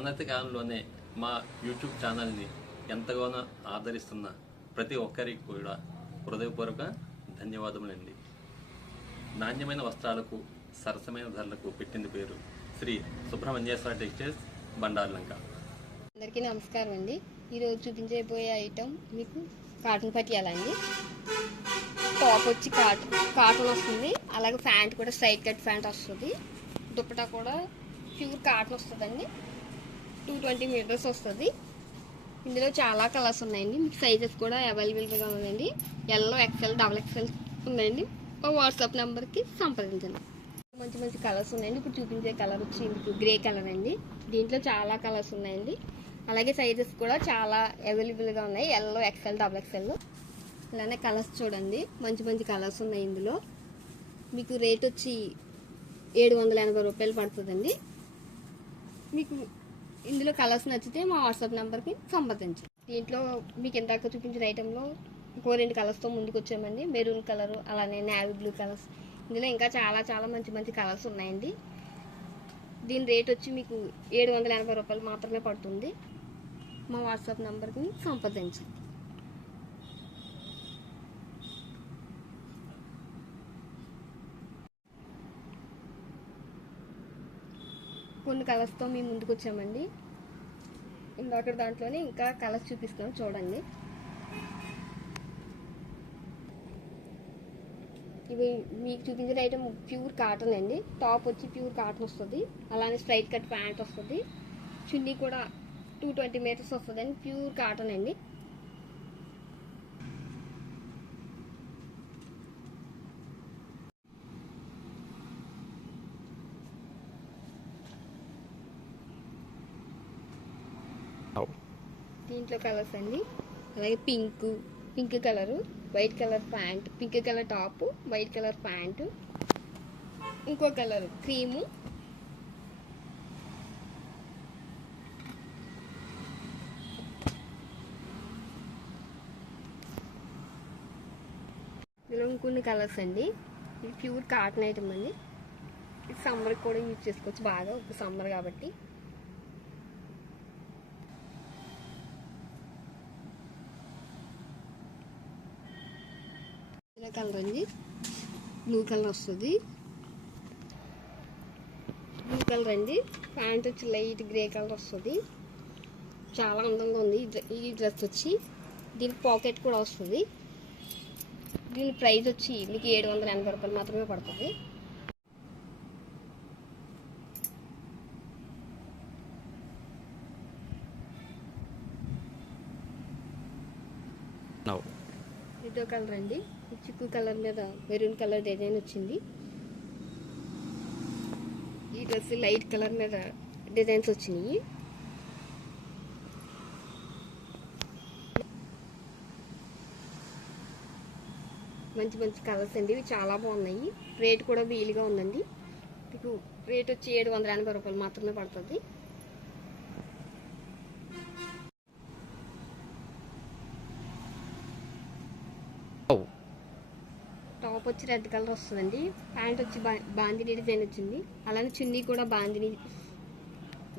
అనతి కాలంలోనే మా యూట్యూబ్ ఛానల్ని ఎంతగానో ఆదరిస్తున్న ప్రతి ఒక్కరికి కూడా హృదయపూర్వక ధన్యవాదములండి. నాణ్యమైన వస్త్రాలకు సరసమైన ధరలకు పెట్టింది పేరు శ్రీ సుబ్రహ్మణ్యేశ్వర టెక్స్టైల్స్ బండార్లంక. అందరికీ నమస్కారం అండి. ఈరోజు చూపించబోయే ఐటమ్ మీకు కాటన్ పట్టియాలండి. టాప్ వచ్చి కాటన్ వస్తుంది, అలాగే ప్యాంట్ కూడా స్ట్రైట్ కట్ ప్యాంట్ వస్తుంది. దుప్పటా కూడా ప్యూర్ కాటన్ వస్తుందండి. 220 మీటర్స్ వస్తుంది. ఇందులో చాలా కలర్స్ ఉన్నాయండి. మీకు సైజెస్ కూడా అవైలబుల్గా ఉందండి. ఎల్లో, ఎక్సెల్, XXL ఉన్నాయండి. వాట్సాప్ నెంబర్కి సంప్రదించండి. మంచి మంచి కలర్స్ ఉన్నాయండి. ఇప్పుడు చూపించే కలర్ వచ్చి మీకు గ్రే కలర్ అండి. దీంట్లో చాలా కలర్స్ ఉన్నాయండి. అలాగే సైజెస్ కూడా చాలా అవైలబుల్గా ఉన్నాయి. Yellow, XXL, XXL. ఇలానే కలర్స్ చూడండి, మంచి మంచి కలర్స్ ఉన్నాయి. ఇందులో మీకు రేట్ వచ్చి 780 రూపాయలు పడుతుందండి. మీకు ఇందులో కలర్స్ నచ్చితే మా వాట్సాప్ నెంబర్కి సంప్రదించండి. దీంట్లో మీకు ఇందాక చూపించిన ఐటెంలో ఇంకో 2 కలర్స్తో ముందుకు వచ్చామండి. మెరూన్ కలరు, అలానే నేవీ బ్లూ కలర్స్. ఇందులో ఇంకా చాలా చాలా మంచి మంచి కలర్స్ ఉన్నాయండి. దీని రేట్ వచ్చి మీకు 780 రూపాయలు మాత్రమే పడుతుంది. మా వాట్సాప్ నెంబర్కి సంప్రదించండి. కొన్ని కలర్స్తో మేము ముందుకు వచ్చామండి. ఇంకొకటి దాంట్లోనే ఇంకా కలర్స్ చూపిస్తున్నాం చూడండి. ఇవి మీకు చూపించిన ఐటమ్ ప్యూర్ కాటన్ అండి. టాప్ వచ్చి ప్యూర్ కాటన్ వస్తుంది, అలానే స్ట్రైట్ కట్ ప్యాంట్ వస్తుంది. చున్నీ కూడా 220 మీటర్స్ వస్తుంది అండి. ప్యూర్ కాటన్ అండి. దీంట్లో కలర్స్ అండి. అలాగే pink colour, white colour pant, pink colour top, white colour pant, ఇంకో కలర్ క్రీము, ఇందులో ఇంకొన్ని కలర్స్ అండి. ఇది ప్యూర్ కాటన్ ఐటమ్ అండి. ఇది సమ్మర్కి కూడా యూజ్ చేసుకోవచ్చు బాగా, ఒక సమ్మర్ కాబట్టి. కలర్ అండి, బ్లూ కలర్ వస్తుంది. బ్లూ కలర్ అండి. ప్యాంట్ వచ్చి లైట్ గ్రే కలర్ వస్తుంది. చాలా అందంగా ఉంది ఈ డ్రెస్ వచ్చి. దీనికి పాకెట్ కూడా వస్తుంది. దీని ప్రైస్ వచ్చి మీకు 780 రూపాయలు మాత్రమే పడుతుంది. ఇదో కలర్ అండి. చిక్కు కలర్ మీద మెరూన్ కలర్ డిజైన్ వచ్చింది. ఈ డ్రెస్ లైట్ కలర్ మీద డిజైన్స్ వచ్చినాయి. మంచి మంచి కలర్స్ అండి. ఇవి చాలా బాగున్నాయి. రేట్ కూడా వీలుగా ఉందండి. మీకు రేట్ వచ్చి 780 రూపాయలు మాత్రమే పడుతుంది. టాప్ వచ్చి రెడ్ కలర్ వస్తుందండి. ప్యాంట్ వచ్చి బాందిని డిజైన్ వచ్చింది. అలానే చున్నీ కూడా బాందిని,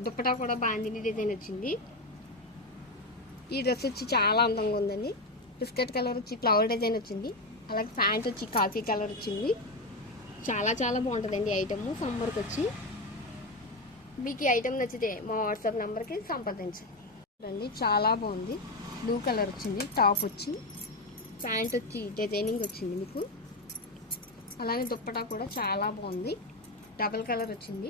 దుప్పటా కూడా బాందిని డిజైన్ వచ్చింది. ఈ డ్రెస్ వచ్చి చాలా అందంగా ఉందండి. బిస్కెట్ కలర్ వచ్చి ఫ్లవర్ డిజైన్ వచ్చింది. అలాగే ప్యాంట్ వచ్చి కాఫీ కలర్ వచ్చింది. చాలా చాలా బాగుంటుందండి ఐటమ్ సమ్మర్కి వచ్చి. మీకు ఈ ఐటమ్ నచ్చితే మా వాట్సాప్ నెంబర్కి సంప్రదించండి. చాలా బాగుంది. బ్లూ కలర్ వచ్చింది. టాప్ వచ్చి ప్యాంట్ వచ్చి డిజైనింగ్ వచ్చింది మీకు. అలానే దుప్పటా కూడా చాలా బాగుంది. డబల్ కలర్ వచ్చింది.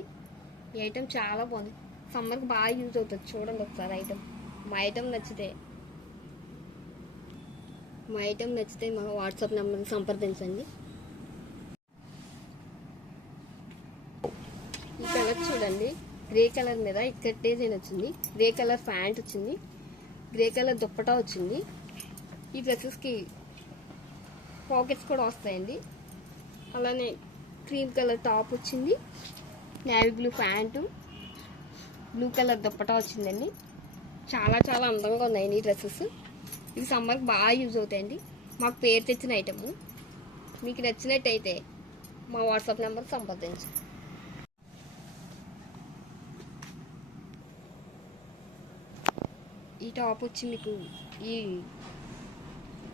ఈ ఐటమ్ చాలా బాగుంది. సమ్మర్కి బాగా యూజ్ అవుతుంది. చూడండి ఒకసారి ఐటమ్. మా ఐటమ్ నచ్చితే మా వాట్సాప్ నెంబర్కి సంప్రదించండి. ఈ కలర్ చూడండి. గ్రే కలర్ మీద ఇక్కడ డిజైన్ వచ్చింది. గ్రే కలర్ ప్యాంట్ వచ్చింది. గ్రే కలర్ దుప్పటా వచ్చింది. ఈ డ్రెస్సెస్కి పాకెట్స్ కూడా వస్తాయండి. అలానే క్రీమ్ కలర్ టాప్ వచ్చింది. Navy blue pant, blue colour dupatta వచ్చిందండి. చాలా చాలా అందంగా ఉన్నాయండి ఈ డ్రెస్సెస్. ఇవి సమ్మర్కి బాగా యూజ్ అవుతాయండి. మాకు పేరు తెచ్చిన ఐటమ్. మీకు నచ్చినట్టయితే మా వాట్సాప్ నెంబర్ సంప్రదించండి. ఈ టాప్ వచ్చి మీకు ఈ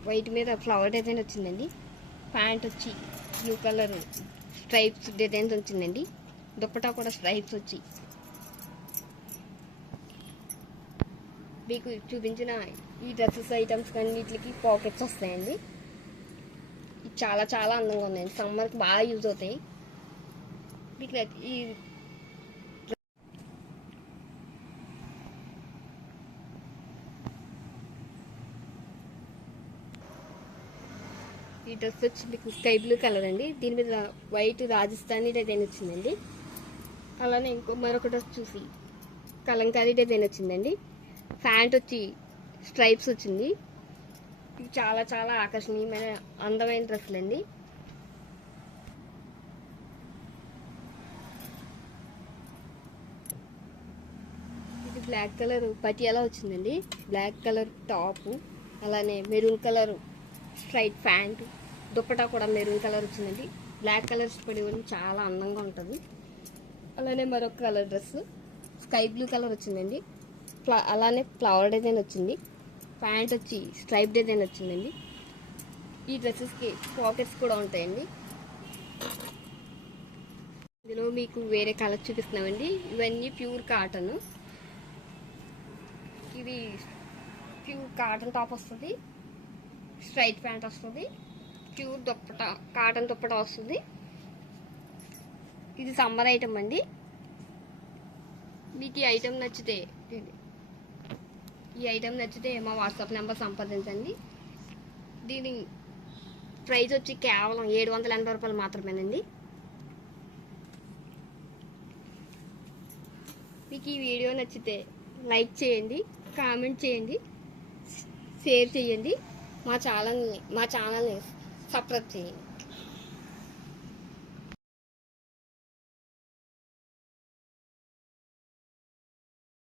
వైట్ మీద ఫ్లవర్ డిజైన్ వచ్చిందండి. ప్యాంట్ వచ్చి బ్లూ కలర్ స్ట్రైప్స్ డిజైన్స్ వచ్చిందండి. దుప్పటా కూడా స్ట్రైప్స్ వచ్చి మీకు చూపించిన ఈ డ్రెస్సెస్ ఐటమ్స్ అన్నిటికి పాకెట్స్ వస్తాయండి. ఇది చాలా చాలా అందంగా ఉన్నాయండి. సమ్మర్కి బాగా యూజ్ అవుతాయి. మీకు ఈ ఈ డ్రెస్ వచ్చి మీకు స్కై బ్లూ కలర్ అండి. దీని మీద వైట్ రాజస్థానీ డిజైన్ వచ్చిందండి. అలానే ఇంకో మరొక డ్రెస్ చూసి కలంకారీ డిజైన్ వచ్చిందండి. ప్యాంట్ వచ్చి స్ట్రైప్స్ వచ్చింది. ఇది చాలా చాలా ఆకర్షణీయమైన అందమైన డ్రెస్సులు అండి. ఇది బ్లాక్ కలర్ పటియాలా వచ్చిందండి. బ్లాక్ కలర్ టాపు, అలానే maroon colour straight pant, dupatta కూడా మెరూన్ కలర్ వచ్చిందండి. బ్లాక్ కలర్స్ పడి చాలా అందంగా ఉంటుంది. అలానే మరొక colour dress sky blue colour వచ్చిందండి. అలానే ఫ్లవర్ డిజైన్ వచ్చింది. ప్యాంట్ వచ్చి స్ట్రైప్ డిజైన్ వచ్చిందండి. ఈ డ్రెస్సెస్కి పాకెట్స్ కూడా ఉంటాయండి. ఇందులో మీకు వేరే కలర్ చూపిస్తున్నామండి. ఇవన్నీ ప్యూర్ కాటన్. ఇది ప్యూర్ కాటన్ టాప్ వస్తుంది. స్ట్రైట్ ప్యాంట్ వస్తుంది. ప్యూర్ దుప్పటా కాటన్ దుప్పటా వస్తుంది. ఇది సమ్మర్ ఐటమ్ అండి. మీకు ఈ ఐటమ్ నచ్చితే మా వాట్సాప్ నెంబర్ సంప్రదించండి. దీని ప్రైస్ వచ్చి కేవలం 780 రూపాయలు మాత్రమేనండి. మీకు ఈ వీడియో నచ్చితే లైక్ చేయండి, కామెంట్ చేయండి, షేర్ చేయండి. మా ఛానల్ని సబ్స్క్రైబ్ చేయండి.